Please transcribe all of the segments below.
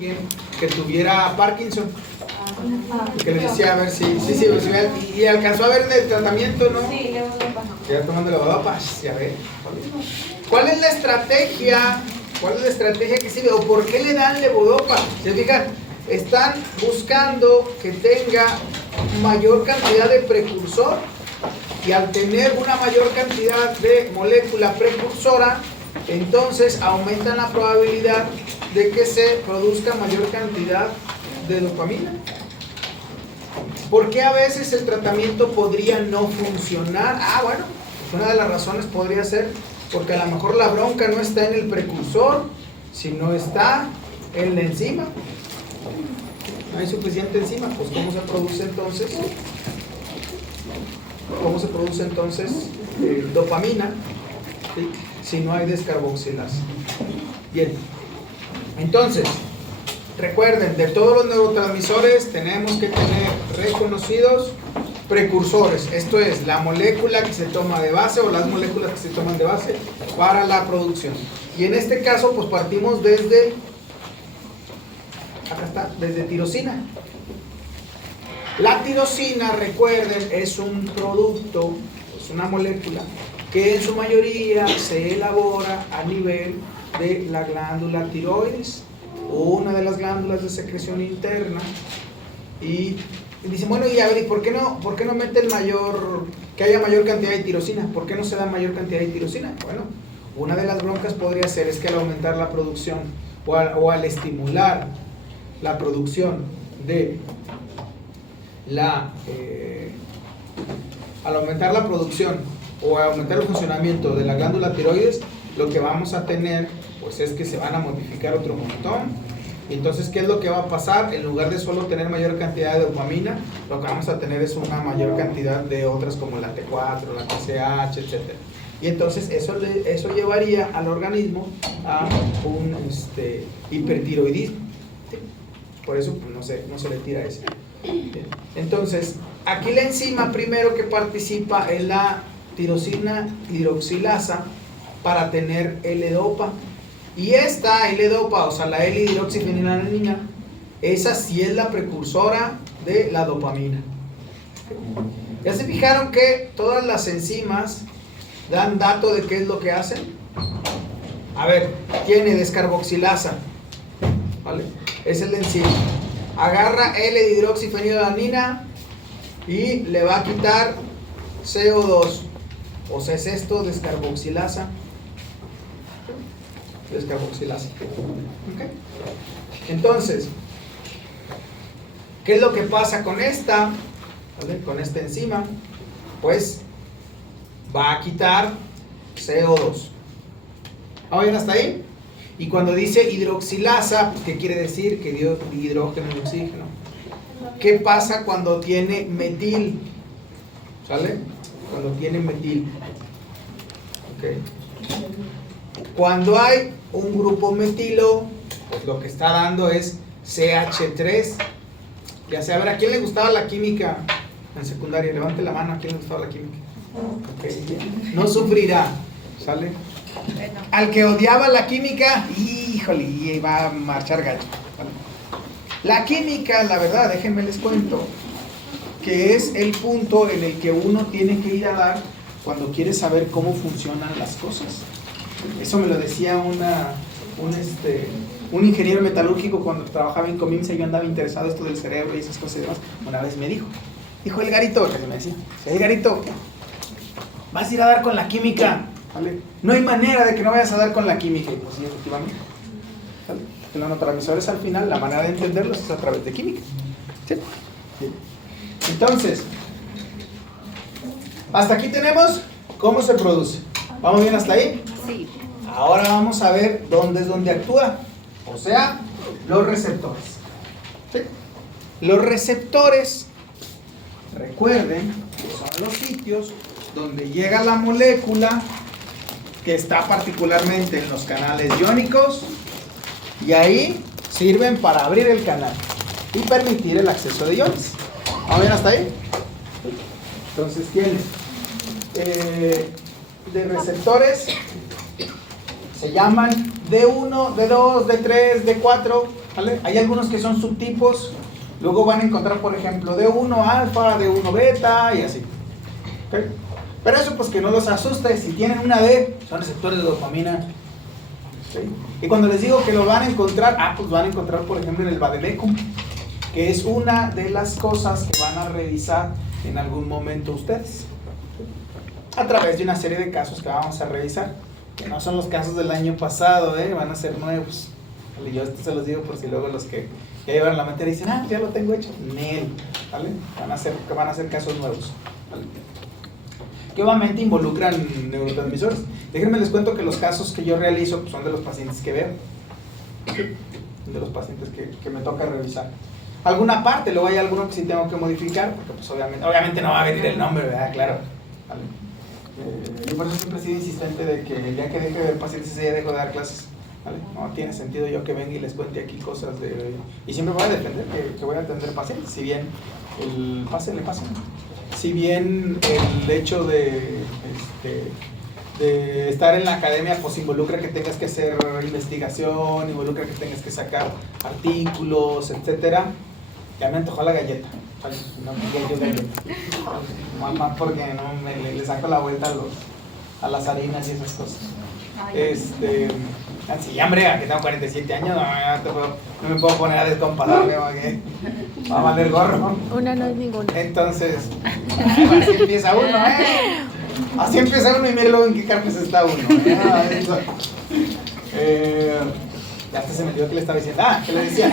alguien que tuviera Parkinson, que le decía a ver si y alcanzó a ver el tratamiento, ¿no? Sí, levodopa. Ya tomando levodopa, ya ve. ¿Cuál es la estrategia? ¿Cuál es la estrategia que sirve? ¿O por qué le dan levodopa? ¿Se fijan? Están buscando que tenga mayor cantidad de precursor, y al tener una mayor cantidad de molécula precursora, entonces aumentan la probabilidad de que se produzca mayor cantidad de dopamina. ¿Por qué a veces el tratamiento podría no funcionar? Bueno, pues una de las razones podría ser porque a lo mejor la bronca no está en el precursor, sino está en la enzima. No hay suficiente enzima. Pues ¿cómo se produce entonces? ¿Cómo se produce entonces dopamina? ¿Sí? Si no hay descarboxilasa. Bien, entonces recuerden, de todos los neurotransmisores tenemos que tener reconocidos precursores, esto es, la molécula que se toma de base o las moléculas que se toman de base para la producción. Y en este caso pues partimos desde, acá está, desde tirosina. La tirosina, recuerden, es un producto, es una molécula que en su mayoría se elabora a nivel de la glándula tiroides, una de las glándulas de secreción interna. Y dicen, bueno, y a ver, ¿y por qué no meten que haya mayor cantidad de tirosina? ¿Por qué no se da mayor cantidad de tirosina? Bueno, una de las broncas podría ser es que al aumentar la producción o al estimular la producción de al aumentar la producción o aumentar el funcionamiento de la glándula tiroides, lo que vamos a tener pues es que se van a modificar otro montón. Y entonces, ¿qué es lo que va a pasar? En lugar de solo tener mayor cantidad de dopamina, lo que vamos a tener es una mayor cantidad de otras como la T4, la TSH, etc. Y entonces eso llevaría al organismo a un hipertiroidismo. ¿Sí? Por eso pues, no se le tira ese. Entonces, aquí la enzima primero que participa es la tirosina hidroxilasa para tener L-dopa. Y esta L-dopa, o sea la L-hidroxifenilalanina, esa sí es la precursora de la dopamina. ¿Ya se fijaron que todas las enzimas dan dato de qué es lo que hacen? A ver, tiene descarboxilasa, ¿vale? Esa es la enzima. Agarra L-hidroxifenilalanina y le va a quitar CO2. O sea, es esto, descarboxilasa. ¿Okay? Entonces, ¿qué es lo que pasa con esta? ¿Vale? Con esta enzima, pues va a quitar CO2. ¿Vamos bien hasta ahí? Y cuando dice hidroxilasa, ¿qué quiere decir? Que dio hidrógeno y oxígeno. ¿Qué pasa cuando tiene metil? ¿Sale? Cuando tiene metil. Okay. Cuando hay un grupo metilo, pues lo que está dando es CH3. Ya sea, a ver, ¿a quién le gustaba la química en secundaria? Levante la mano, ¿a quién le gustaba la química? Okay. No sufrirá, ¿sale? Al que odiaba la química, híjole, iba a marchar gallo. ¿Vale? La química, la verdad, déjenme les cuento, que es el punto en el que uno tiene que ir a dar cuando quiere saber cómo funcionan las cosas. Eso me lo decía un ingeniero metalúrgico cuando trabajaba en Cominsa y yo andaba interesado en esto del cerebro y esas cosas y demás. Una vez me dijo Edgarito, que se me decía, Edgarito, vas a ir a dar con la química, ¿vale? No hay manera de que no vayas a dar con la química. Y pues sí, efectivamente, ¿vale? Los neurotransmisores al final, la manera de entenderlos es a través de química. ¿Sí? Bien. Entonces, hasta aquí tenemos cómo se produce. ¿Vamos bien hasta ahí? Sí. Ahora vamos a ver dónde es donde actúa. O sea, los receptores. ¿Sí? Los receptores, recuerden, que son los sitios donde llega la molécula que está particularmente en los canales iónicos y ahí sirven para abrir el canal y permitir el acceso de iones. ¿Vamos bien hasta ahí? Entonces tienes de receptores, se llaman D1, D2, D3, D4, ¿vale? Hay algunos que son subtipos, luego van a encontrar, por ejemplo, D1 alfa, D1 beta y así. ¿Okay? Pero eso pues que no los asuste, si tienen una D, son receptores de dopamina. ¿Okay? Y cuando les digo que lo van a encontrar, pues van a encontrar, por ejemplo, en el vademecum, que es una de las cosas que van a revisar en algún momento ustedes, a través de una serie de casos que vamos a revisar, que no son los casos del año pasado, van a ser nuevos. ¿Vale? Yo esto se los digo por si luego los que ya llevan la materia dicen, ya lo tengo hecho. Nel, ¿vale? Van a ser casos nuevos, ¿vale? Que obviamente involucran neurotransmisores. Déjenme les cuento que los casos que yo realizo pues, son de los pacientes que veo, de los pacientes que me toca revisar. Alguna parte, luego hay alguno que sí tengo que modificar, porque pues obviamente no va a venir el nombre, ¿verdad? Claro. ¿Vale? Yo por eso siempre he sido insistente de que el día que deje de ver pacientes ese día dejo de dar clases. ¿Vale? No tiene sentido yo que venga y les cuente aquí cosas de... Y siempre voy a defender que voy a atender pacientes, si bien el pase le pasa. Si bien el hecho de estar en la academia pues involucra que tengas que hacer investigación, involucra que tengas que sacar artículos, etcétera. Ya me antojó la galleta. No, más porque no le saco la vuelta a las harinas y esas cosas. Sí, hambre, que tengo 47 años, no me puedo poner a descompadrme, va a valer gorro. Una no es ninguna. Entonces, así empieza uno, Así empieza uno y mire luego en qué carnes está uno. Ya hasta se me olvidó que le estaba diciendo. ¿Qué le decía?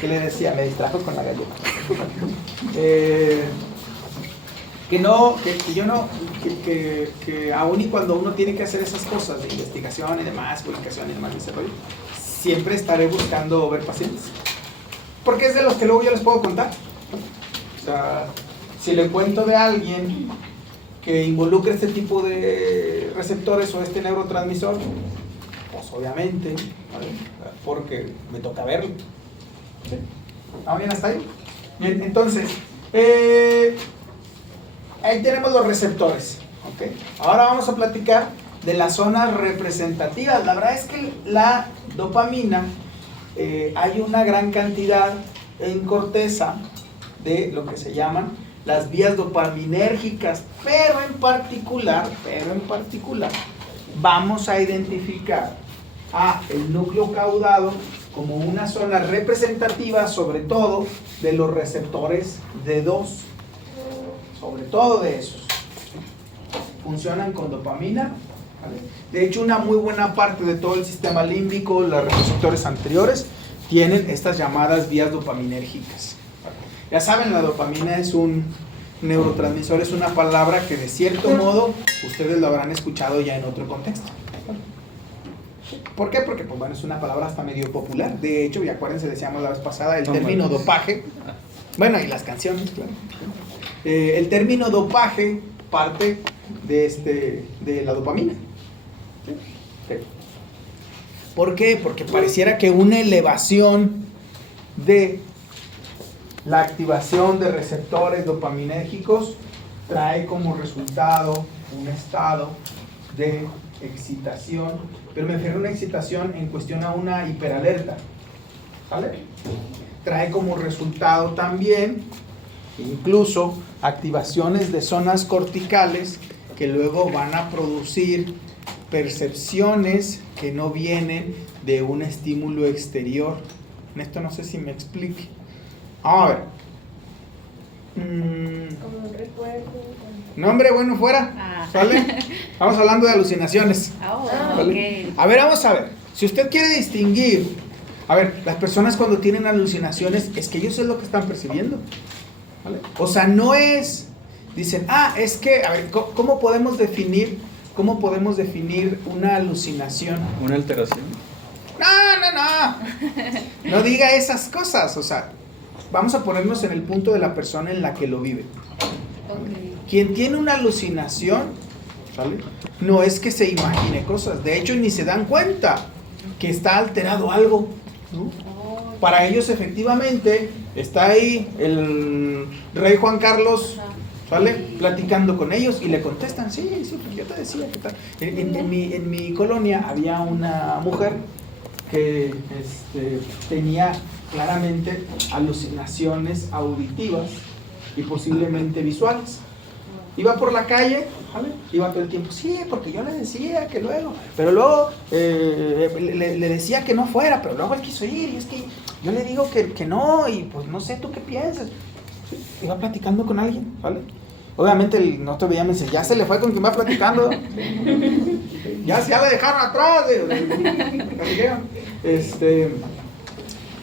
¿Qué le decía? Me distrajo con la galleta. Que aún y cuando uno tiene que hacer esas cosas de investigación y demás, publicación y demás desarrollo, siempre estaré buscando ver pacientes. Porque es de los que luego yo les puedo contar. O sea, si le cuento de alguien que involucra este tipo de receptores o este neurotransmisor, pues obviamente, ¿vale? Porque me toca verlo. ¿Sí? ¿Está bien hasta ahí? Bien, entonces, ahí tenemos los receptores. ¿Okay? Ahora vamos a platicar de las zonas representativas. La verdad es que la dopamina, hay una gran cantidad en corteza de lo que se llaman las vías dopaminérgicas, pero en particular, vamos a identificar el núcleo caudado como una zona representativa, sobre todo de los receptores D2, sobre todo de esos. Funcionan con dopamina, ¿vale? De hecho, una muy buena parte de todo el sistema límbico, los receptores anteriores, tienen estas llamadas vías dopaminérgicas. Ya saben, la dopamina es un neurotransmisor, es una palabra que de cierto modo ustedes lo habrán escuchado ya en otro contexto. ¿Por qué? Porque pues, bueno, es una palabra hasta medio popular. De hecho, y acuérdense, decíamos la vez pasada, el término dopaje, bueno, y las canciones, claro. El término dopaje parte de la dopamina. ¿Sí? ¿Por qué? Porque pareciera que una elevación de la activación de receptores dopaminérgicos trae como resultado un estado de excitación, pero me refiero a una excitación en cuestión a una hiperalerta, ¿vale? Trae como resultado también incluso activaciones de zonas corticales que luego van a producir percepciones que no vienen de un estímulo exterior. En esto no sé si me explique. Vamos a ver. Como un recuerdo. No, hombre, bueno, fuera. ¿Vale? Estamos hablando de alucinaciones. ¿Vale? Okay. A ver, vamos a ver. Si usted quiere distinguir, a ver, las personas cuando tienen alucinaciones, es que ellos es lo que están percibiendo. ¿Vale? O sea, no es, dicen, es que, a ver, ¿cómo podemos definir una alucinación? ¿Una alteración? No. No diga esas cosas, o sea, vamos a ponernos en el punto de la persona en la que lo vive. Okay. Quien tiene una alucinación, ¿vale? No es que se imagine cosas, de hecho ni se dan cuenta que está alterado algo, ¿no? Para ellos efectivamente está ahí el rey Juan Carlos, ¿vale? Platicando con ellos y le contestan, sí, pues yo te decía que tal. En mi colonia había una mujer que tenía claramente alucinaciones auditivas y posiblemente visuales. Iba por la calle, ¿vale? Iba todo el tiempo, sí, porque yo le decía que luego, pero luego le decía que no fuera, pero luego él quiso ir, y es que yo le digo que no, y pues no sé, ¿tú qué piensas? Sí, iba platicando con alguien, ¿vale? Obviamente no te veía, me dice, ya se le fue con quien va platicando, ya la dejaron atrás,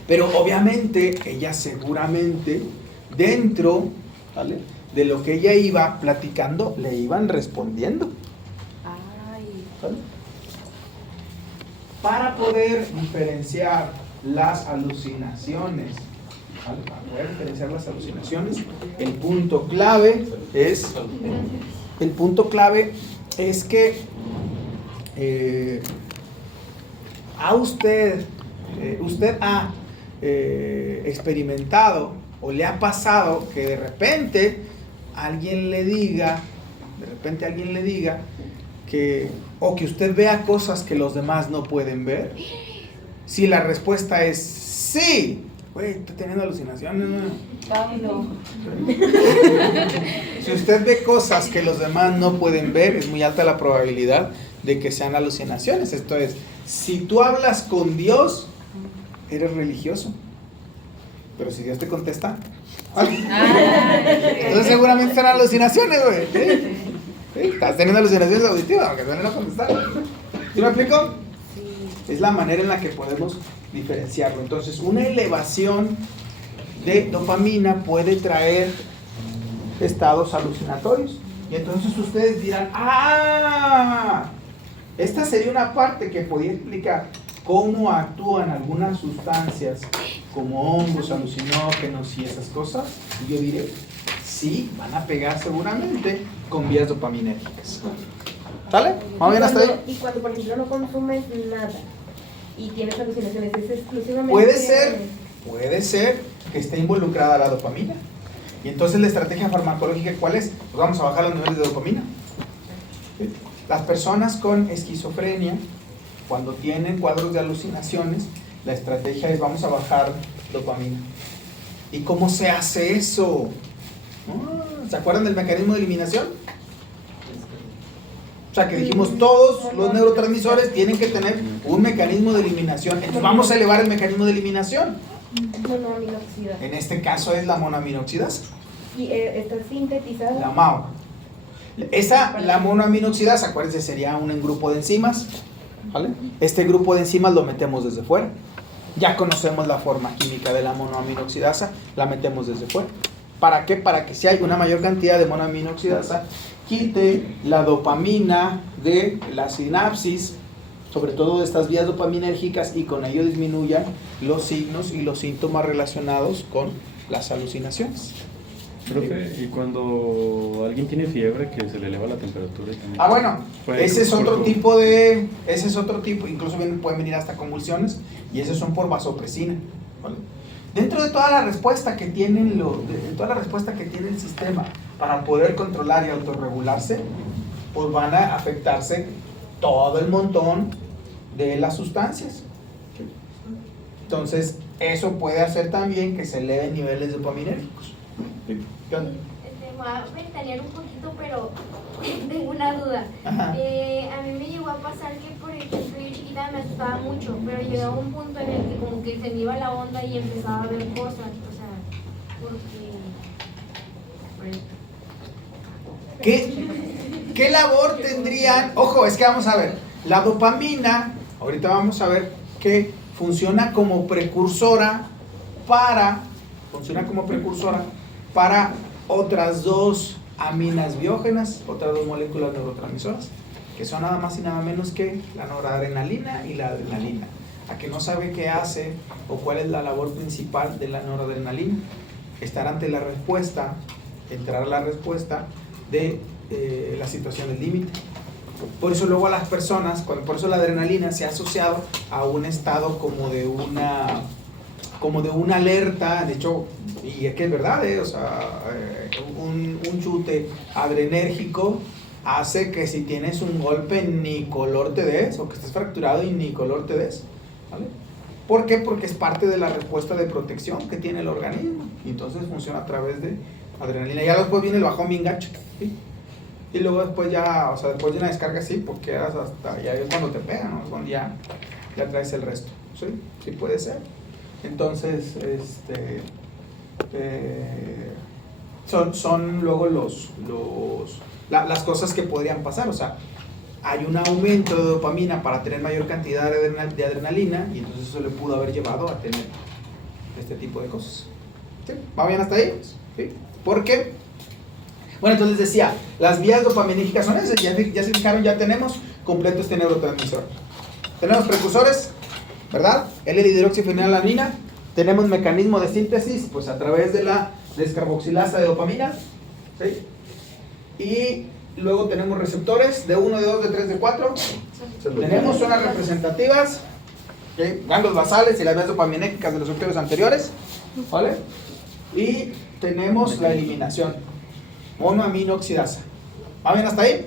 pero obviamente ella seguramente dentro, ¿vale?, de lo que ella iba platicando, le iban respondiendo. Ay. ¿Vale? Para poder diferenciar las alucinaciones, ¿vale? Para poder diferenciar las alucinaciones, el punto clave es que usted ha experimentado o le ha pasado que de repente alguien le diga que, o que usted vea cosas que los demás no pueden ver. Si la respuesta es sí, güey, estoy teniendo alucinaciones, ¿no? Ay, no. Si usted ve cosas que los demás no pueden ver, es muy alta la probabilidad de que sean alucinaciones. Esto es, si tú hablas con Dios, eres religioso. Pero si Dios te contesta, entonces seguramente serán alucinaciones, güey. ¿Sí? Estás teniendo alucinaciones auditivas, aunque suene no contestar. ¿Sí me explico? Sí. Es la manera en la que podemos diferenciarlo. Entonces, una elevación de dopamina puede traer estados alucinatorios. Y entonces ustedes dirán, esta sería una parte que podría explicar cómo actúan algunas sustancias como hongos, alucinógenos y esas cosas. Y yo diré, sí, van a pegar seguramente con vías dopaminérgicas. ¿Sale? ¿Vamos bien hasta ahí? Y cuando, por ejemplo, no consumes nada y tienes alucinaciones, ¿es exclusivamente...? Puede ser que esté involucrada la dopamina. Y entonces la estrategia farmacológica, ¿cuál es? Pues vamos a bajar los niveles de dopamina. ¿Sí? Las personas con esquizofrenia, cuando tienen cuadros de alucinaciones, la estrategia es vamos a bajar dopamina. ¿Y cómo se hace eso? ¿Se acuerdan del mecanismo de eliminación? O sea, que dijimos todos los neurotransmisores tienen que tener un mecanismo de eliminación. Entonces vamos a elevar el mecanismo de eliminación. Monoaminoxidasa. En este caso es la monoaminoxidasa. ¿Y está sintetizada? La MAO. La monoaminoxidasa, acuérdense, sería un grupo de enzimas, ¿vale? Este grupo de enzimas lo metemos desde fuera. Ya conocemos la forma química de la monoaminoxidasa, la metemos desde fuera. ¿Para qué? Para que si hay una mayor cantidad de monoaminoxidasa, quite la dopamina de la sinapsis, sobre todo de estas vías dopaminérgicas, y con ello disminuyan los signos y los síntomas relacionados con las alucinaciones. Profe, y cuando alguien tiene fiebre que se le eleva la temperatura también. Bueno, ese es otro tipo, incluso pueden venir hasta convulsiones, y esos son por vasopresina, ¿vale? Dentro de toda la respuesta que tiene el sistema para poder controlar y autorregularse, pues van a afectarse todo el montón de las sustancias. Entonces, eso puede hacer también que se eleven niveles dopaminérgicos. ¿Qué onda? Voy a ventanear un poquito, pero tengo una duda. Ajá. A mí me llegó a pasar que, por ejemplo, yo chiquita me asustaba mucho, pero llegaba un punto en el que como que se me iba la onda y empezaba a ver cosas, o sea, ¿Qué labor tendrían? Ojo, es que vamos a ver, la dopamina, ahorita vamos a ver que funciona como precursora para otras dos aminas biógenas, otras dos moléculas neurotransmisoras, que son nada más y nada menos que la noradrenalina y la adrenalina. ¿A que no sabe qué hace o cuál es la labor principal de la noradrenalina? Estar ante la respuesta, entrar a la respuesta de la situación del límite. Por eso luego a las personas, por eso la adrenalina se ha asociado a un estado como de una alerta, de hecho, y es que es verdad, o sea, un chute adrenérgico hace que si tienes un golpe ni color te des, o que estés fracturado y ni color te des. ¿vale? ¿Por qué? Porque es parte de la respuesta de protección que tiene el organismo. Y entonces funciona a través de adrenalina. Ya después viene el bajón bien gacho, ¿sí? Y luego después ya, o sea, después de una descarga así, pues quedas hasta, ya es cuando te pega, ¿no? Es cuando ya traes el resto, ¿sí? Sí puede ser. Entonces, son luego las cosas que podrían pasar, o sea, hay un aumento de dopamina para tener mayor cantidad de adrenalina y entonces eso le pudo haber llevado a tener este tipo de cosas. ¿Sí? ¿Va bien hasta ahí? ¿Sí? ¿Por qué? Bueno, entonces decía, las vías dopaminérgicas son esas, ya se fijaron, ya tenemos completo este neurotransmisor. Tenemos precursores, ¿verdad? L-hidroxifenilalanina, tenemos mecanismo de síntesis, pues a través de la descarboxilasa de dopamina, ¿sí? Y luego tenemos receptores de 1, de 2, de 3, de 4. Tenemos zonas representativas, ¿sí? Ganglios basales y las vías dopaminérgicas de los receptores anteriores, ¿vale? Y tenemos la eliminación, monoaminoxidasa. ¿Va bien hasta ahí?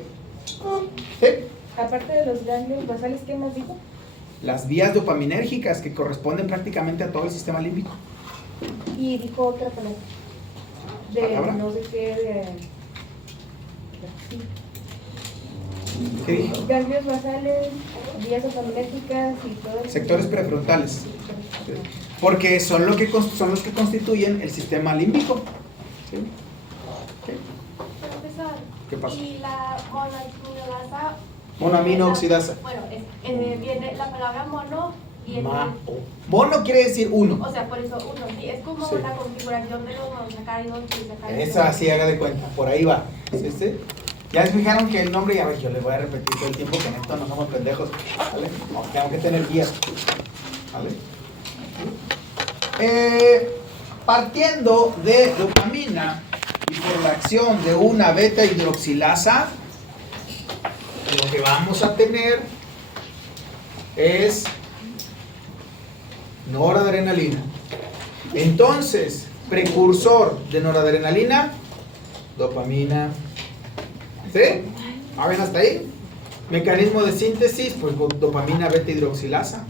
¿Sí? Aparte de los ganglios basales, ¿qué más dijo? Las vías dopaminérgicas que corresponden prácticamente a todo el sistema límbico. Y dijo otra palabra. De ¿Palabra? no sé qué, de... Sí. ¿Qué dije? Ganglios basales, vías dopaminérgicas y todo eso. Sectores prefrontales. Porque son los que constituyen el sistema límbico. ¿Sí? ¿Sí? Profesor, ¿Qué pasa? y la monoaminoxidasa. Monoaminoxidasa. Bueno, viene la palabra mono, viene. Mono quiere decir uno. O sea, por eso uno, sí, es como Sí. la configuración de los monosacáridos y sacáridos. Esa sí, haga de cuenta, por ahí va. ¿Sí, sí? Ya se fijaron que el nombre, ya ves, yo les voy a repetir todo el tiempo que en esto no somos pendejos, ¿vale? No, tengo que tener guías, ¿vale? Partiendo de dopamina y por la acción de una beta hidroxilasa, lo que vamos a tener es noradrenalina. Entonces, precursor de noradrenalina, dopamina. ¿Sí? ¿Va bien hasta ahí? Mecanismo de síntesis, pues dopamina beta hidroxilasa.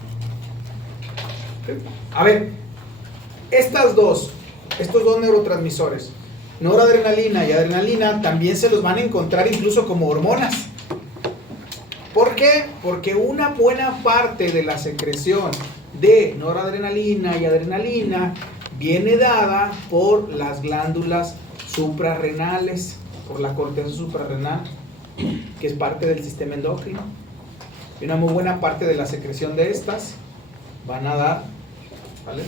A ver, estos dos neurotransmisores, noradrenalina y adrenalina, también se los van a encontrar incluso como hormonas. ¿Por qué? Porque una buena parte de la secreción de noradrenalina y adrenalina viene dada por las glándulas suprarrenales, por la corteza suprarrenal, que es parte del sistema endocrino. Y una muy buena parte de la secreción de estas van a dar, ¿vale?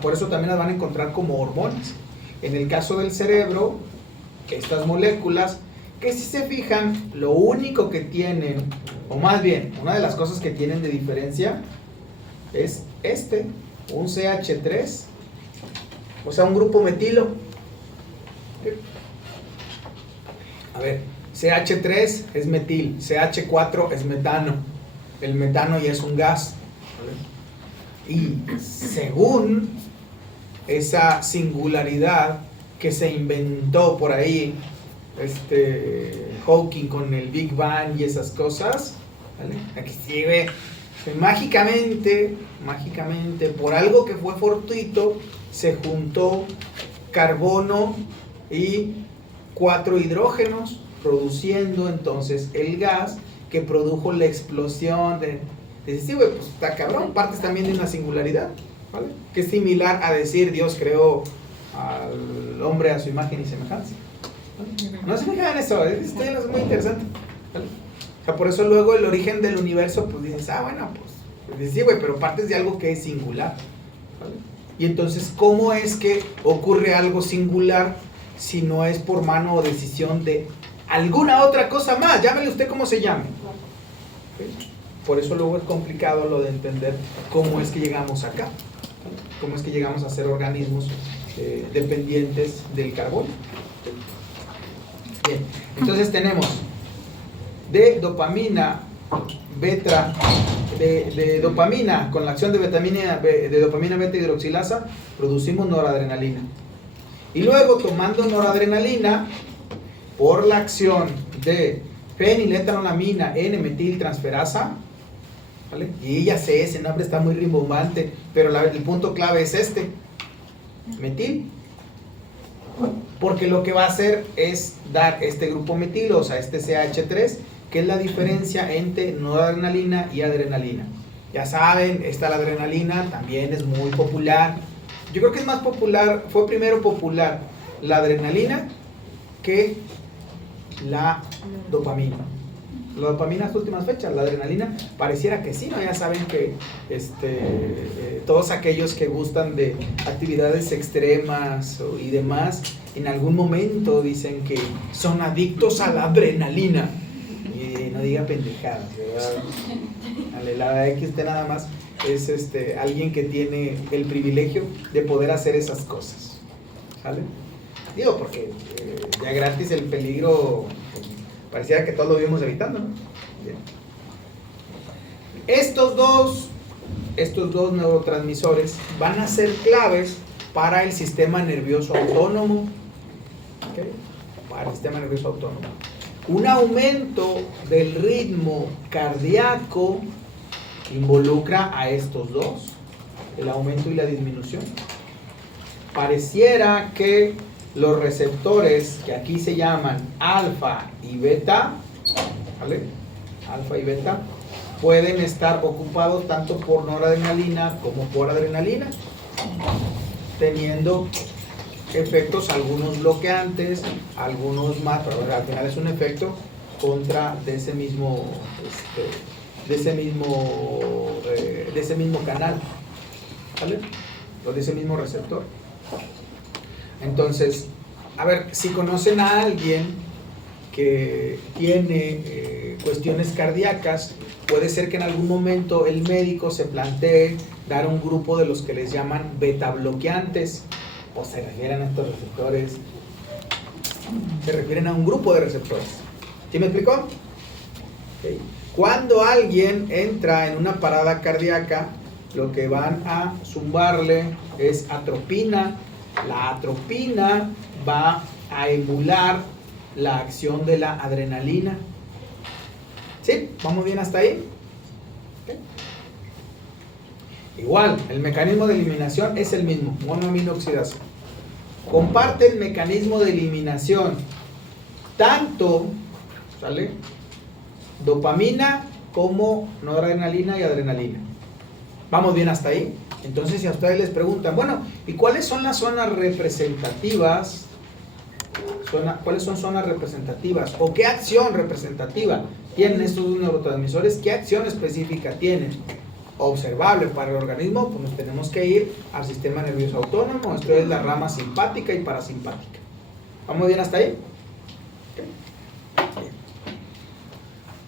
Por eso también las van a encontrar como hormonas. En el caso del cerebro, estas moléculas, que si se fijan, lo único que tienen, o más bien, una de las cosas que tienen de diferencia es un CH3, o sea, un grupo metilo. A ver, CH3 es metil, CH4 es metano. El metano ya es un gas, ¿vale? Y según esa singularidad que se inventó por ahí Hawking con el Big Bang y esas cosas, ¿vale? Aquí se ve mágicamente, por algo que fue fortuito, se juntó carbono y 4 hidrógenos, produciendo entonces el gas que produjo la explosión de sí, güey, pues está cabrón, partes también de una singularidad, ¿vale? Que es similar a decir Dios creó al hombre a su imagen y semejanza, ¿vale? No se fijan en eso, esto es muy interesante, ¿vale? O sea, por eso luego el origen del universo, pues dices, bueno, pues sí, güey, pero partes de algo que es singular, ¿vale? Y entonces, ¿cómo es que ocurre algo singular si no es por mano o decisión de alguna otra cosa más? Llámele usted como se llame. ¿Sí? Por eso luego es complicado lo de entender cómo es que llegamos acá, ¿sí? Cómo es que llegamos a ser organismos dependientes del carbono. Bien, entonces tenemos de dopamina beta, de dopamina, con la acción de dopamina beta hidroxilasa, producimos noradrenalina. Y luego, tomando noradrenalina, por la acción de feniletanolamina N-metiltransferasa, ¿vale? Y ya sé, ese nombre está muy rimbombante, pero el punto clave es este, metil. Porque lo que va a hacer es dar este grupo metil, o sea, este CH3, que es la diferencia entre noradrenalina y adrenalina. Ya saben, la adrenalina también es muy popular. Yo creo que es más popular, fue primero popular la adrenalina que la dopamina. La dopamina en las últimas fechas, la adrenalina pareciera que sí, ¿no? Ya saben que todos aquellos que gustan de actividades extremas y demás, en algún momento dicen que son adictos a la adrenalina. Y no diga pendejadas, ¿verdad? Vale, la verdad es que usted nada más es alguien que tiene el privilegio de poder hacer esas cosas, ¿sale? Digo, porque ya gratis el peligro, pareciera que todos lo vivimos evitando, ¿no? Bien. Estos dos neurotransmisores van a ser claves para el sistema nervioso autónomo, ¿ok? Para el sistema nervioso autónomo. Un aumento del ritmo cardíaco involucra a estos dos, el aumento y la disminución. Pareciera que los receptores, que aquí se llaman alfa y beta, ¿vale? Alfa y beta, pueden estar ocupados tanto por noradrenalina como por adrenalina, teniendo efectos, algunos bloqueantes, algunos más, pero al final es un efecto contra de ese mismo canal, ¿vale? O de ese mismo receptor. Entonces, a ver, si conocen a alguien que tiene cuestiones cardíacas, puede ser que en algún momento el médico se plantee dar un grupo de los que les llaman beta bloqueantes, o se refieren a estos receptores, se refieren a un grupo de receptores. ¿Sí me explicó? Okay. Cuando alguien entra en una parada cardíaca, lo que van a zumbarle es atropina. La atropina va a emular la acción de la adrenalina. ¿Sí? ¿Vamos bien hasta ahí? Okay. Igual, el mecanismo de eliminación es el mismo, monoaminoxidasa. Comparte el mecanismo de eliminación tanto, ¿sale?, dopamina como noradrenalina y adrenalina. ¿Vamos bien hasta ahí? Entonces, si a ustedes les preguntan, bueno, ¿y cuáles son las zonas representativas? ¿Cuáles son zonas representativas? ¿O qué acción representativa tienen estos dos neurotransmisores? ¿Qué acción específica tienen? Observable para el organismo, pues nos tenemos que ir al sistema nervioso autónomo. Esto es la rama simpática y parasimpática. ¿Vamos bien hasta ahí? Bien.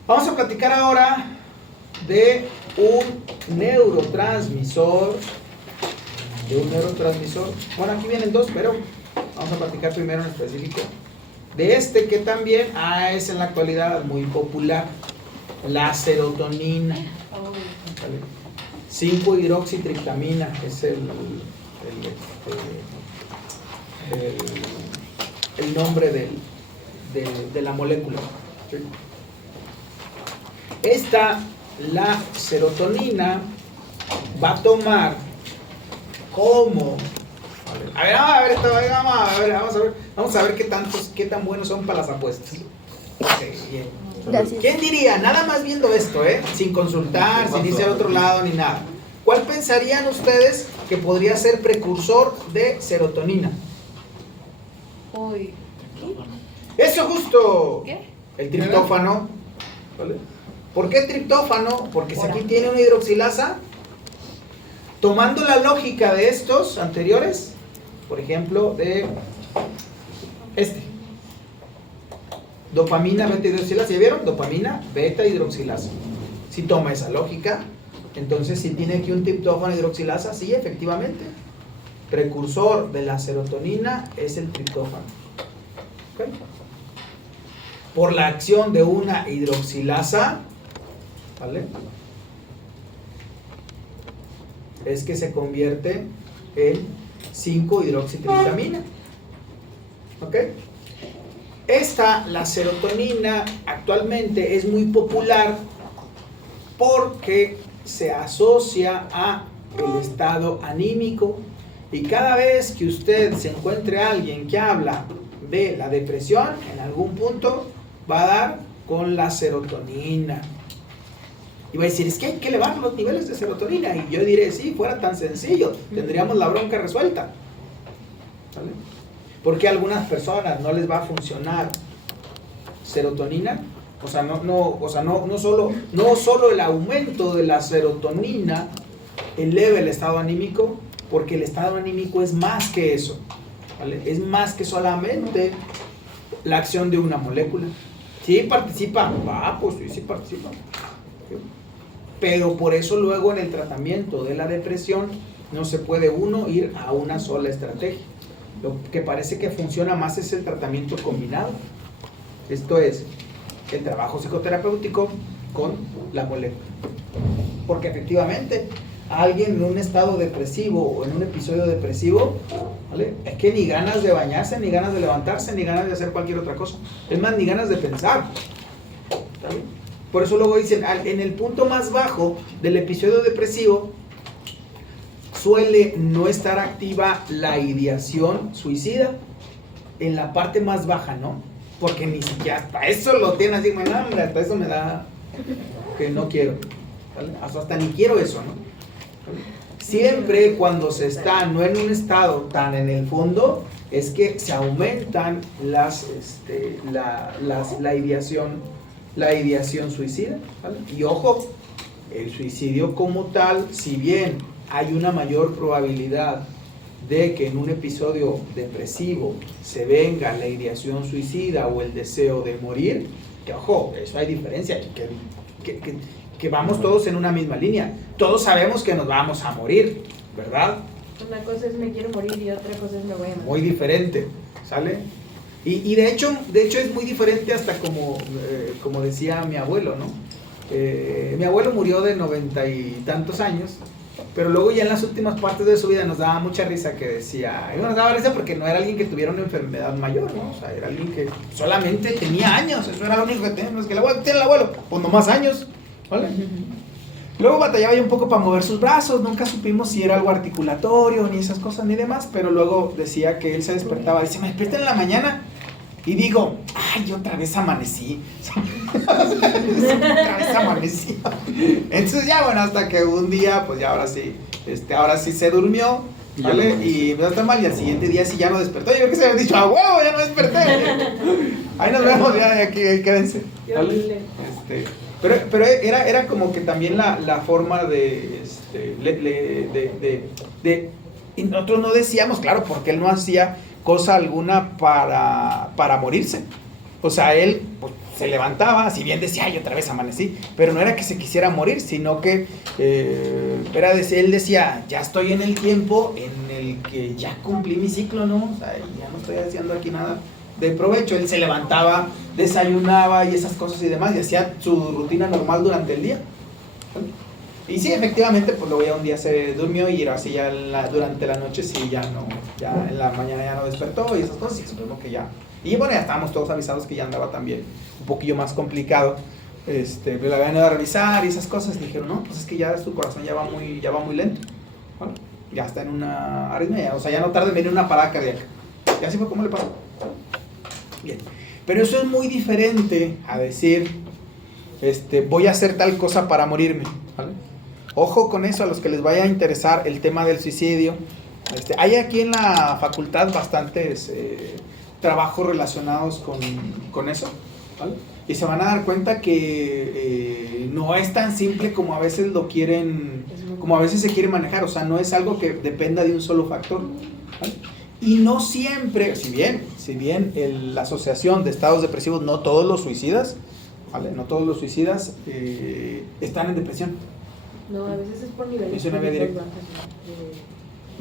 Vamos a platicar ahora de un neurotransmisor. Bueno, aquí vienen dos, pero vamos a platicar primero en específico de este que también es en la actualidad muy popular, la serotonina. ¿Vale? 5-hidroxitriptamina es el nombre de la molécula. ¿Sí? La serotonina va a tomar como... Vamos a ver qué tan buenos son para las apuestas. Okay, bien. Gracias. ¿Quién diría? Nada más viendo esto, sin consultar, sin irse al otro lado ni nada. ¿Cuál pensarían ustedes que podría ser precursor de serotonina? Uy, ¡Eso justo! ¿qué? El triptófano. ¿Vale? ¿Por qué triptófano? Porque si aquí tiene una hidroxilasa, tomando la lógica de estos anteriores, por ejemplo, de dopamina, beta hidroxilasa, ¿ya vieron? Dopamina, beta hidroxilasa. Si toma esa lógica, entonces si tiene aquí un triptófano hidroxilasa, sí, efectivamente. Precursor de la serotonina es el triptófano. ¿Okay? Por la acción de una hidroxilasa, ¿vale?, es que se convierte en 5-hidroxitriptamina. ¿Ok? La serotonina actualmente es muy popular porque se asocia a el estado anímico, y cada vez que usted se encuentre a alguien que habla de la depresión, en algún punto va a dar con la serotonina. Y va a decir, es que hay que elevar los niveles de serotonina. Y yo diré, si fuera tan sencillo, tendríamos la bronca resuelta. ¿Vale? Porque a algunas personas no les va a funcionar serotonina. O sea, no solo el aumento de la serotonina eleva el estado anímico, porque el estado anímico es más que eso, ¿vale? Es más que solamente la acción de una molécula. Sí participa, pues sí participa. Pero por eso luego en el tratamiento de la depresión no se puede uno ir a una sola estrategia. Lo que parece que funciona más es el tratamiento combinado. Esto es el trabajo psicoterapéutico con la molécula. Porque efectivamente alguien en un estado depresivo o en un episodio depresivo, ¿vale? Es que ni ganas de bañarse, ni ganas de levantarse, ni ganas de hacer cualquier otra cosa. Es más, ni ganas de pensar. ¿Está bien? Por eso luego dicen, en el punto más bajo del episodio depresivo suele no estar activa la ideación suicida. En la parte más baja, ¿no? Porque ni siquiera hasta eso lo tiene así, hombre, hasta eso me da que no quiero, ¿vale? Hasta ni quiero eso, ¿no? Siempre cuando se está no en un estado tan en el fondo, es que se aumentan la ideación suicida, ¿vale? Y ojo, el suicidio como tal, si bien hay una mayor probabilidad de que en un episodio depresivo se venga la ideación suicida o el deseo de morir, que ojo, eso hay diferencia, que vamos todos en una misma línea. Todos sabemos que nos vamos a morir, ¿verdad? Una cosa es me quiero morir y otra cosa es me voy a morir. Muy diferente, ¿sale? Y de hecho es muy diferente hasta como decía mi abuelo, ¿no? Mi abuelo murió de 90 y tantos años, pero luego ya en las últimas partes de su vida nos daba mucha risa que decía, y nos daba risa porque no era alguien que tuviera una enfermedad mayor, ¿no? O sea, era alguien que solamente tenía años, eso era lo único que tenía, es que el abuelo tiene el abuelo, pues no más años, ¿vale? Luego batallaba yo un poco para mover sus brazos, nunca supimos si era algo articulatorio, ni esas cosas, ni demás, pero luego decía que él se despertaba, dice, me despierta en la mañana, y digo, ay, otra vez amanecí. Otra vez amanecí. Entonces ya, bueno, hasta que un día, pues ya ahora sí se durmió, ¿vale? Y no está mal, y al siguiente día sí ya no despertó. Yo creo que se había dicho, ¡a huevo, ya no desperté! Ahí nos vemos, ya aquí, quédense, ¿vale? Pero era como que también la forma y nosotros no decíamos, claro, porque él no hacía cosa alguna para morirse. O sea, él pues, se levantaba, si bien decía, ay, otra vez amanecí, pero no era que se quisiera morir, sino que él decía, ya estoy en el tiempo en el que ya cumplí mi ciclo, ¿no? O sea, ya no estoy haciendo aquí nada de provecho. Él se levantaba, desayunaba y esas cosas y demás, y hacía su rutina normal durante el día. Y sí, efectivamente, pues luego ya un día se durmió y era así ya durante la noche, sí, ya en la mañana ya no despertó y esas cosas, y supongo que ya. Y bueno, ya estábamos todos avisados que ya andaba también un poquillo más complicado. Pero la habían ido a revisar y esas cosas, y dijeron, no, pues es que ya su corazón ya va muy lento. ¿Vale? Ya está en una arritmia, o sea, ya no tarda en venir una parada cardíaca. Y así fue como le pasó. Bien. Pero eso es muy diferente a decir, voy a hacer tal cosa para morirme, ¿vale? Ojo con eso, a los que les vaya a interesar el tema del suicidio. Hay aquí en la facultad bastantes trabajos relacionados con eso, ¿vale? Y se van a dar cuenta que no es tan simple como a veces lo quieren, como a veces se quiere manejar. O sea, no es algo que dependa de un solo factor, ¿vale? Y no siempre, si bien la asociación de estados depresivos, no todos los suicidas, ¿vale? No todos los suicidas están en depresión. No, a veces es por niveles. Eso no había directo.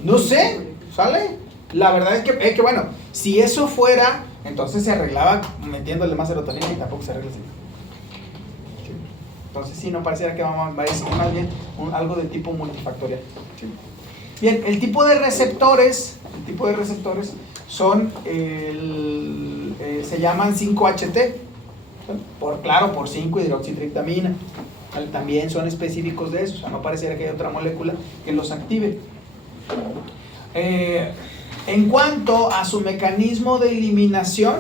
No sé, ¿sale? La verdad es que bueno, si eso fuera, entonces se arreglaba metiéndole más serotonina y tampoco se arregla así. Entonces sí, no pareciera que va a ser más bien algo de tipo multifactorial. ¿Sí? Bien, el tipo de receptores son, se llaman 5-HT, por 5-hidroxitriptamina. ¿vale? También son específicos de eso, o sea, no pareciera que hay otra molécula que los active. En cuanto a su mecanismo de eliminación,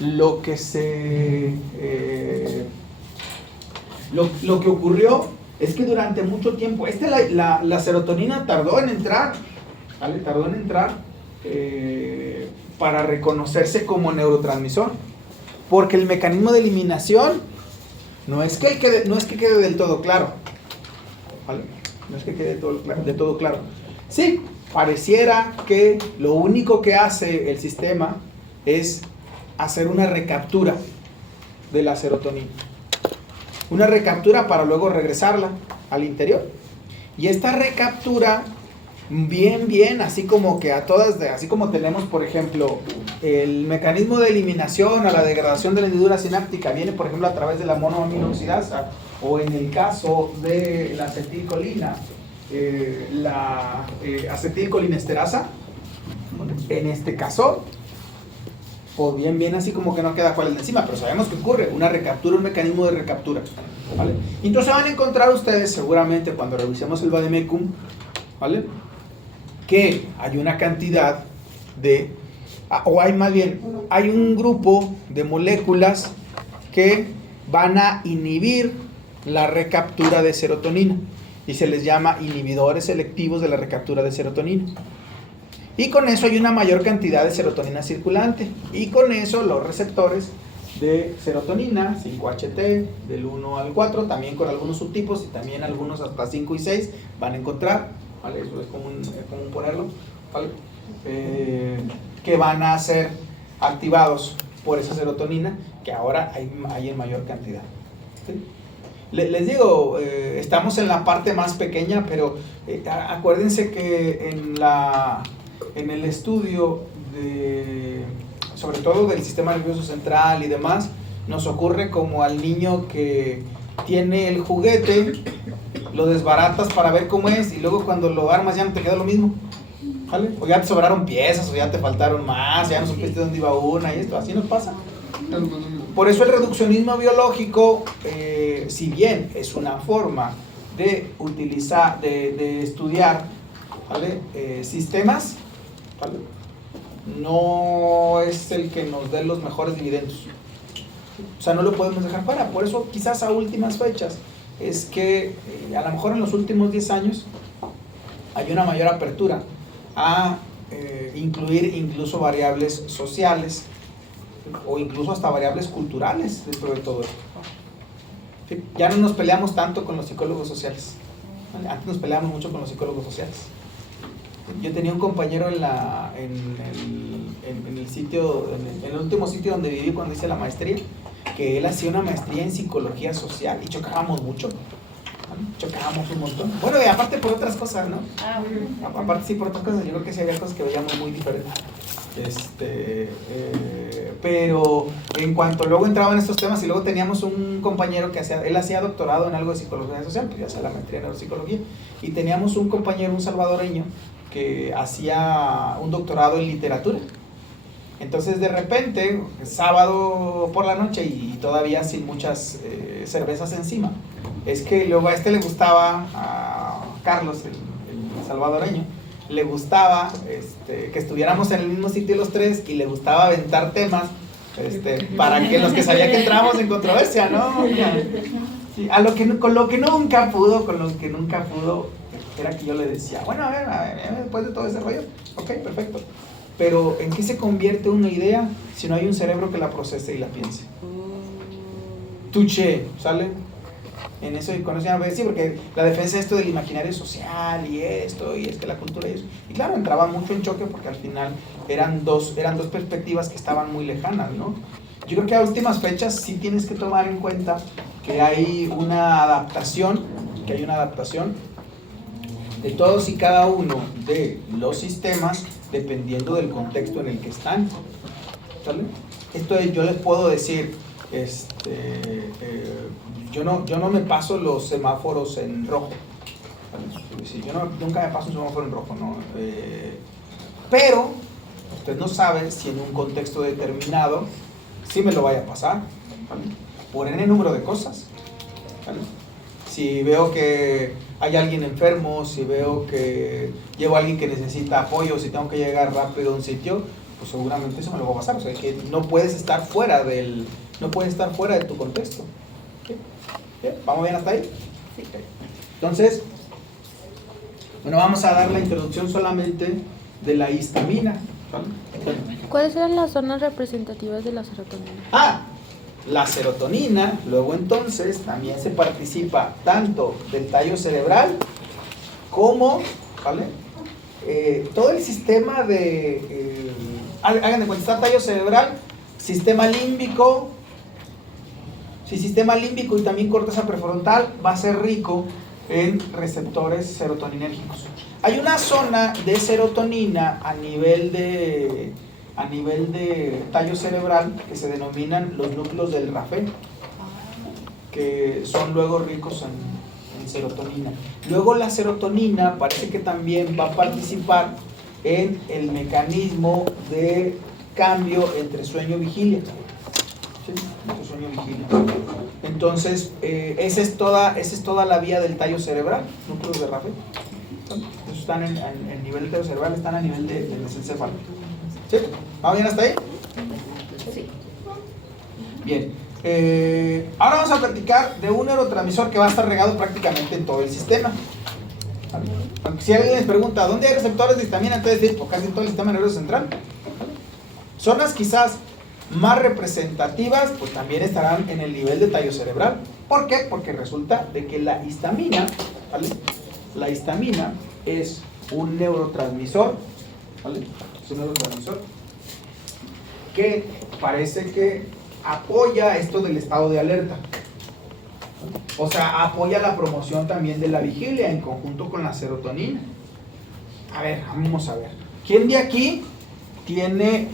lo que ocurrió es que durante mucho tiempo, la serotonina tardó en entrar, ¿vale? Para reconocerse como neurotransmisor, porque el mecanismo de eliminación no es que quede del todo claro, ¿vale? No es que quede de todo claro. Sí, pareciera que lo único que hace el sistema es hacer una recaptura de la serotonina. Una recaptura para luego regresarla al interior. Y esta recaptura, bien, así como que a todas, así como tenemos, por ejemplo, el mecanismo de eliminación a la degradación de la hendidura sináptica, viene, por ejemplo, a través de la monoaminoxidasa, o en el caso de la acetilcolina, la acetilcolinesterasa, en este caso, pues bien así como que no queda cuál es la enzima, pero sabemos que ocurre una recaptura, un mecanismo de recaptura, ¿vale? Entonces van a encontrar ustedes seguramente cuando revisemos el vademecum, ¿vale? Que hay una cantidad de, hay un grupo de moléculas que van a inhibir la recaptura de serotonina y se les llama inhibidores selectivos de la recaptura de serotonina. Y con eso hay una mayor cantidad de serotonina circulante. Y con eso los receptores de serotonina, 5-HT, del 1 al 4, también con algunos subtipos y también algunos hasta 5 y 6 van a encontrar, ¿vale? Eso es común ponerlo, ¿vale? Que van a ser activados por esa serotonina que ahora hay en mayor cantidad. ¿Sí? Les digo, estamos en la parte más pequeña, pero acuérdense que en el estudio sobre todo del sistema nervioso central y demás, nos ocurre como al niño que tiene el juguete, lo desbaratas para ver cómo es y luego cuando lo armas ya no te queda lo mismo, ¿vale? O ya te sobraron piezas o ya te faltaron más, ya no supiste dónde iba una y esto, así nos pasa. Por eso el reduccionismo biológico, si bien es una forma de utilizar, de estudiar, ¿vale? Sistemas, ¿vale? No es el que nos dé los mejores dividendos. O sea, no lo podemos dejar fuera. Por eso quizás a últimas fechas es que a lo mejor en los últimos 10 años hay una mayor apertura a incluir incluso variables sociales o incluso hasta variables culturales dentro de todo esto. ¿Sí? Ya no nos peleamos tanto con los psicólogos sociales. Antes nos peleábamos mucho con los psicólogos sociales. Yo tenía un compañero en el último sitio donde viví cuando hice la maestría, que él hacía una maestría en psicología social y chocábamos mucho. Chocábamos un montón. Bueno, y aparte por otras cosas, ¿no? Aparte sí por otras cosas, yo creo que sí había cosas que veíamos muy diferentes. Pero en cuanto luego entraba en estos temas y luego teníamos un compañero que él hacía doctorado en algo de psicología social, pues ya hacía la maestría en neuropsicología, y teníamos un compañero, un salvadoreño, que hacía un doctorado en literatura. Entonces de repente, sábado por la noche y todavía sin muchas cervezas encima, es que luego a le gustaba, a Carlos, el salvadoreño, le gustaba que estuviéramos en el mismo sitio los tres y le gustaba aventar temas para que los que sabía que entrábamos en controversia, ¿no? Sí, con lo que nunca pudo, era que yo le decía, bueno, a ver, después de todo ese rollo, ok, perfecto. Pero ¿en qué se convierte una idea si no hay un cerebro que la procese y la piense? Touché, ¿sale? En eso y con eso ya no voy a decir, porque la defensa de esto del imaginario social y esto, y es que la cultura y eso. Y claro, entraba mucho en choque porque al final eran dos perspectivas que estaban muy lejanas, ¿no? Yo creo que a últimas fechas sí tienes que tomar en cuenta que hay una adaptación de todos y cada uno de los sistemas dependiendo del contexto en el que están, ¿sale? Esto es, yo les puedo decir, yo no me paso los semáforos en rojo, ¿vale? Sí, yo nunca me paso un semáforo en rojo, ¿no? Pero usted no sabe si en un contexto determinado sí me lo vaya a pasar, ¿vale? por n número de cosas, ¿vale? Si veo que hay alguien enfermo, si veo que llevo a alguien que necesita apoyo, si tengo que llegar rápido a un sitio, pues seguramente eso me lo va a pasar. O sea, que no puedes estar fuera de tu contexto. ¿Sí? ¿Bien? ¿Vamos bien hasta ahí? Sí. Entonces, bueno, vamos a dar la introducción solamente de la histamina. ¿Vale? ¿Cuáles eran las zonas representativas de la serotonina? La serotonina, luego entonces, también se participa tanto del tallo cerebral como, ¿vale? Todo el sistema de, hagan de cuenta, está tallo cerebral, sistema límbico. Si sistema límbico y también corteza prefrontal va a ser rico en receptores serotoninérgicos. Hay una zona de serotonina a nivel de tallo cerebral que se denominan los núcleos del Raphe, que son luego ricos en serotonina. Luego la serotonina parece que también va a participar en el mecanismo de cambio entre sueño y vigilia. ¿Sí? Entre sueño y vigilia. Entonces, esa es toda la vía del tallo cerebral, núcleos de Raphe. Esos están en nivel del tallo cerebral, están a nivel del encéfalo. ¿Sí? ¿Va bien hasta ahí? Sí. Bien. Ahora vamos a platicar de un neurotransmisor que va a estar regado prácticamente en todo el sistema. ¿Vale? Aunque si alguien les pregunta, ¿dónde hay receptores de histamina? Entonces, decir, pues casi en todo el sistema nervioso central. ¿Vale? Zonas quizás más representativas, pues también estarán en el nivel de tallo cerebral. ¿Por qué? Porque resulta de que la histamina, ¿vale? La histamina es un neurotransmisor, ¿vale? Es un neurotransmisor que parece que apoya esto del estado de alerta. O sea, apoya la promoción también de la vigilia en conjunto con la serotonina. A ver, vamos a ver. ¿Quién de aquí tiene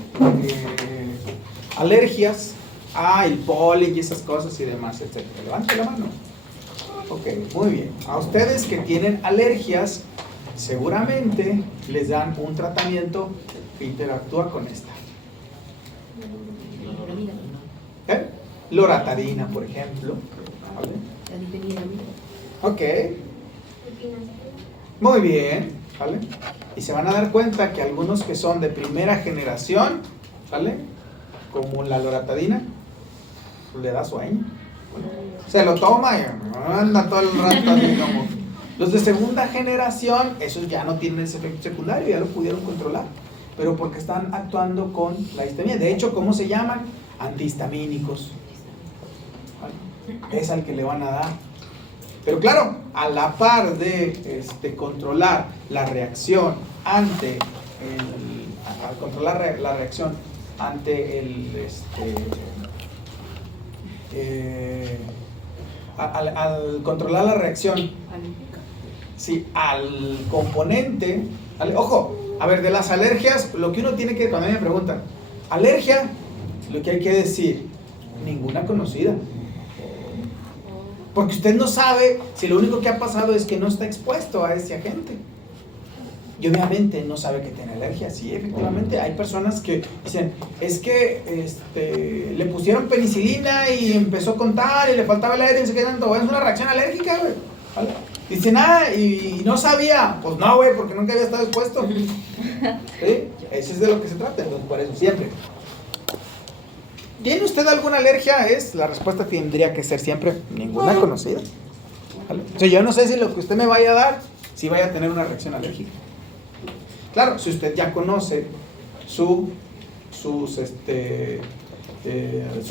alergias a el polen y esas cosas y demás, etcétera? Levante la mano. Ok, muy bien. A ustedes que tienen alergias, seguramente les dan un tratamiento que interactúa con esta. Loratadina, por ejemplo. ¿Vale? Ok. Muy bien. ¿Vale? Y se van a dar cuenta que algunos que son de primera generación, ¿vale? Como la loratadina, pues le da sueño. Se lo toma y anda todo el rato así como. Los de segunda generación, esos ya no tienen ese efecto secundario, ya lo pudieron controlar, pero porque están actuando con la histamina. De hecho, ¿cómo se llaman? Antihistamínicos. Es al que le van a dar. Pero claro, a la par de controlar la reacción ante al controlar la reacción ante al controlar la reacción, sí, al componente, ojo, a ver, de las alergias, lo que uno tiene que, cuando me preguntan, alergia, lo que hay que decir, ninguna conocida. Porque usted no sabe si lo único que ha pasado es que no está expuesto a ese agente. Y obviamente no sabe que tiene alergia. Sí, efectivamente, hay personas que dicen, es que le pusieron penicilina y empezó con tal y le faltaba el aire y no sé qué tanto. Es una reacción alérgica, güey. ¿Vale? Dice, nada, y no sabía. Pues no, güey, porque nunca había estado expuesto. ¿Sí? Eso es de lo que se trata, entonces por eso siempre. ¿Tiene usted alguna alergia? La respuesta tendría que ser siempre ninguna conocida. ¿Vale? O sea, yo no sé si lo que usted me vaya a dar, si vaya a tener una reacción alérgica. Claro, si usted ya conoce sus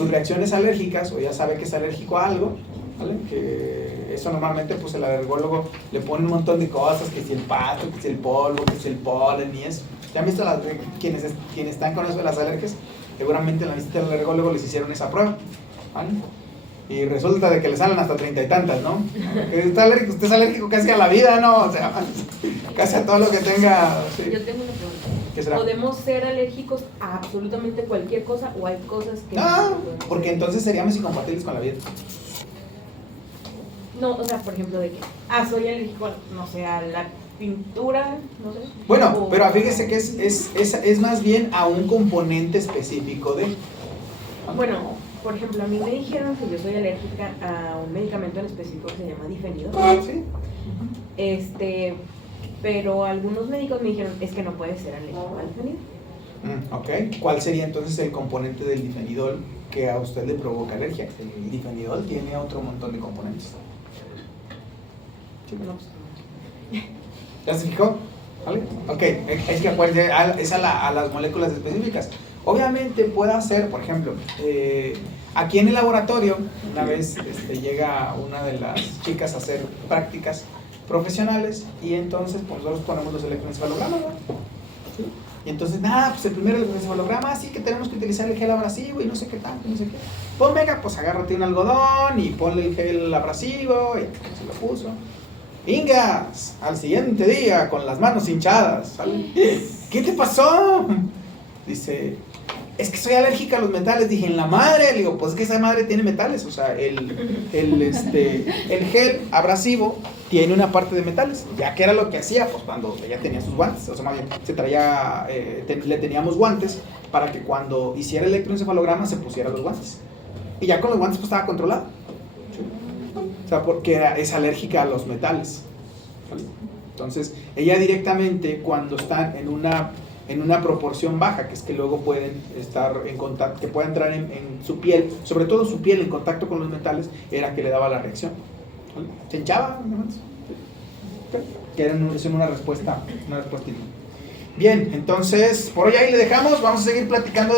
reacciones alérgicas o ya sabe que es alérgico a algo, ¿vale? Que eso normalmente pues el alergólogo le pone un montón de cosas, que si el pasto, que si el polvo, que si el polen y eso. ¿Ya han visto quienes están con eso de las alergias? Seguramente en la visita del alergólogo les hicieron esa prueba, ¿vale? Y resulta de que le salen hasta 30 y tantas, ¿no? Usted es alérgico casi a la vida, ¿no? O sea, casi a todo lo que tenga. ¿Sí? Yo tengo una pregunta. ¿Qué será? ¿Podemos ser alérgicos a absolutamente cualquier cosa o hay cosas que No, porque entonces seríamos incompatibles con la vida. No, o sea, por ejemplo, de que, soy alérgico, no sé, a la pintura, no sé. Bueno, pero fíjese que es más bien a un componente específico de. Bueno, por ejemplo, a mí me dijeron que yo soy alérgica a un medicamento en específico que se llama difenidol. ¿Sí? Pero algunos médicos me dijeron, es que no puedes ser alérgico al difenidol. Ok. ¿Cuál sería entonces el componente del difenidol que a usted le provoca alergia? El difenidol tiene otro montón de componentes. No, pues, ¿Ya se fijó? ¿Vale? Ok, es que acuérdense, es a las moléculas específicas. Obviamente puede ser, por ejemplo, aquí en el laboratorio, una vez llega una de las chicas a hacer prácticas profesionales y entonces pues, nosotros ponemos los electroencefalogramas, ¿no? ¿Sí? Y entonces, pues el primer electroencefalograma, sí que tenemos que utilizar el gel abrasivo y no sé qué tanto, no sé qué. Pues venga, pues agárrate un algodón y ponle el gel abrasivo y se lo puso. Ingas, al siguiente día con las manos hinchadas, ¿sale? ¿Qué te pasó? Dice, es que soy alérgica a los metales. Dije, en la madre, le digo, pues es que esa madre tiene metales, o sea, el gel abrasivo tiene una parte de metales, ya que era lo que hacía, pues cuando ella tenía sus guantes, o sea, más bien, le teníamos guantes para que cuando hiciera el electroencefalograma se pusiera los guantes. Y ya con los guantes pues estaba controlado. O sea, porque es alérgica a los metales. ¿Vale? Entonces, ella directamente cuando están en una proporción baja, que es que luego pueden estar en contacto, que pueda entrar en su piel, sobre todo su piel en contacto con los metales, era que le daba la reacción. ¿Vale? Se hinchaba, que es una respuesta inmune. Bien, entonces, por hoy ahí le dejamos, vamos a seguir platicando